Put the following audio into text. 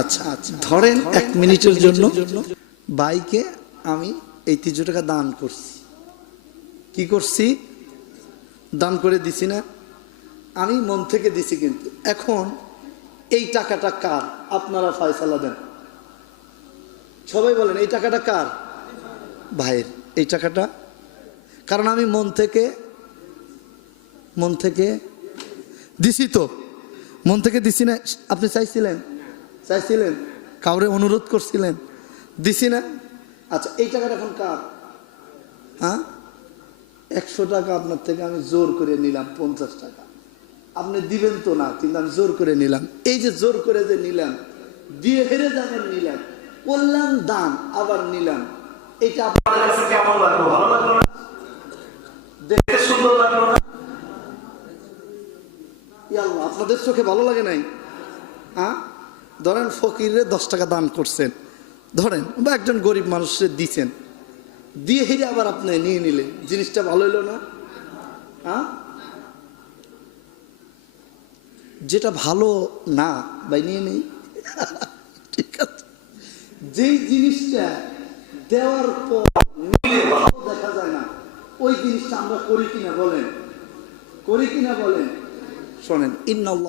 আচ্ছা আচ্ছা, ধরেন 1 মিনিটের জন্য ভাইকে আমি এই 300 টাকা দান করছি। কি করছি? দান করে দিছি না? আমি মন থেকে দিছি, কিন্তু এখন এই টাকাটা কার? আপনারা ফয়সালা দেন। সবাই বলেন এই টাকাটা কার? ভাইয়ের। এই টাকাটা কারণ আমি মন থেকে দিছি, তো মন থেকে দিছি না? আপনি চাইছিলেন কাউরে অনুরোধ করছিলেন? দিছি না? আচ্ছা, এই টাকাটা এখন কার? হ্যাঁ, 100 টাকা আপনার থেকে আমি জোর করে নিলাম, 50 টাকা আপনি দিবেন তো না, কিন্তু আমি জোর করে নিলাম। এই যে জোর করে যে নিলাম, দিয়ে হেরে যাবেন, নিলাম, করলাম দান, আবার নিলাম, এটা আপনাদের কাছে কেমন লাগলো? ভালো লাগলো না? দেখতে সুন্দর লাগলো না? আল্লাহ, আপনাদের চোখে ভালো লাগে নাই? হ্যাঁ, ধরেন ফকিরে 10 টাকা দান করছেন, ধরেন, বা একজন গরিব মানুষের দিচ্ছেন, দিয়ে হেরে আবার আপনি নিয়ে নিলেন, জিনিসটা ভালো হইল না? হ্যাঁ, যেটা ভালো না ভাই নিয়ে নেই। ঠিক আছে, যেই জিনিসটা দেওয়ার পর নিলে ভালো দেখা যায় না, ওই জিনিসটা আমরা করি কিনা বলেন? শোনেন, ইন্নাল্লাহ